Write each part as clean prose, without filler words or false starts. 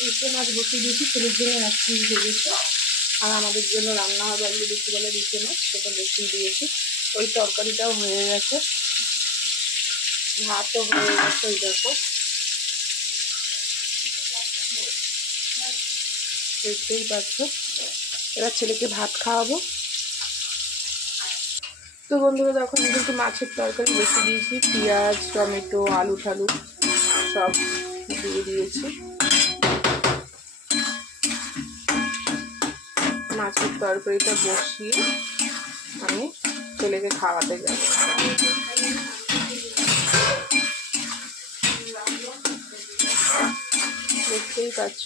ইলিশে মাছ বসিয়ে দিয়েছি, ছেলের জন্য এক পিস ভেজেছি, আর আমাদের জন্য রান্না হবে আজকে দুপুরবেলা ইলিশে মাছ, সেটা বসিয়ে দিয়েছি। ওই তরকারিটাও হয়ে গেছে, ভাতও হয়ে গেছে। ওই দেখো দেখতেই পাচ্ছ। এবার ছেলেকে ভাত খাওয়াবো। তো বন্ধুরা দেখো আমি কিন্তু মাছের তরকারি বসিয়ে দিয়েছি, পেঁয়াজ টমেটো আলু ঠালু সব দিয়ে দিয়েছি। মাছের তরকারিটা বসিয়ে আমি ছেলেকে খাওয়াতে যাব। দেখতেই পাচ্ছ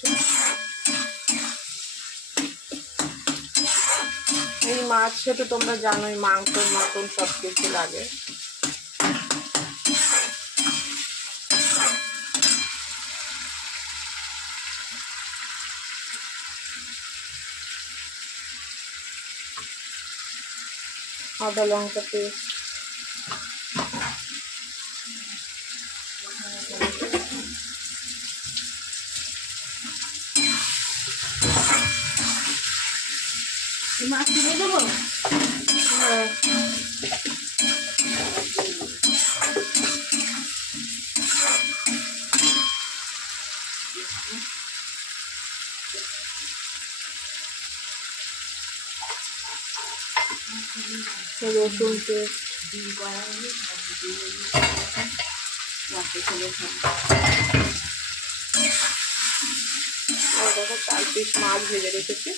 এই মাছ তো তোমরা জানোই মাংসের মতন সব কিছু লাগে। আদা লঙ্কা পেস্ট, মাছ দিয়ে দেবো। হ্যাঁ রসুন পেস্ট, আর দেখো 4 পিস মাছ ভেজে রেখেছি।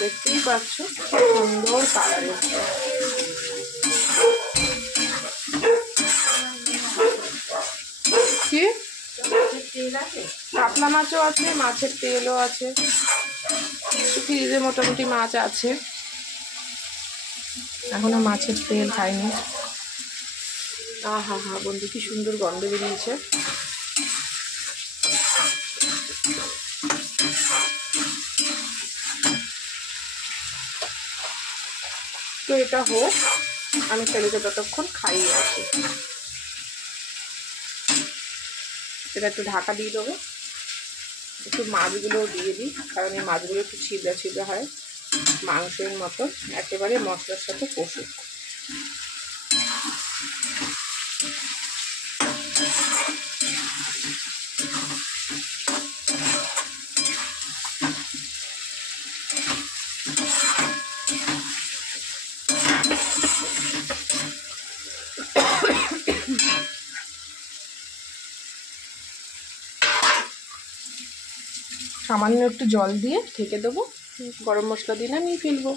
দেখতেই পাচ্ছ সুন্দর কালার এসছে। কি কাতলা মাছও আছে, মাছের তেলও আছে, ফ্রিজে মোটামুটি মাছ আছে, এখনো মাছের তেল খাইনি। আহা হা বন্ধু কি সুন্দর গন্ধ বেরিয়েছে। তো এটা হোক, আমি ছেলেকে ততক্ষণ খাইয়ে আছি। এটা একটু ঢাকা দিয়ে দেবো, একটু মাছগুলো দিয়ে দিই, কারণ এই মাছগুলো একটু ছিবড়া ছিবড়া হয়, মাংসের মতো একেবারে মশলার সাথে কষুক। সামান্য একটু জল দিয়ে ঢেকে দেবো, গরম মশলা দিয়ে নামিয়ে ফেলবো।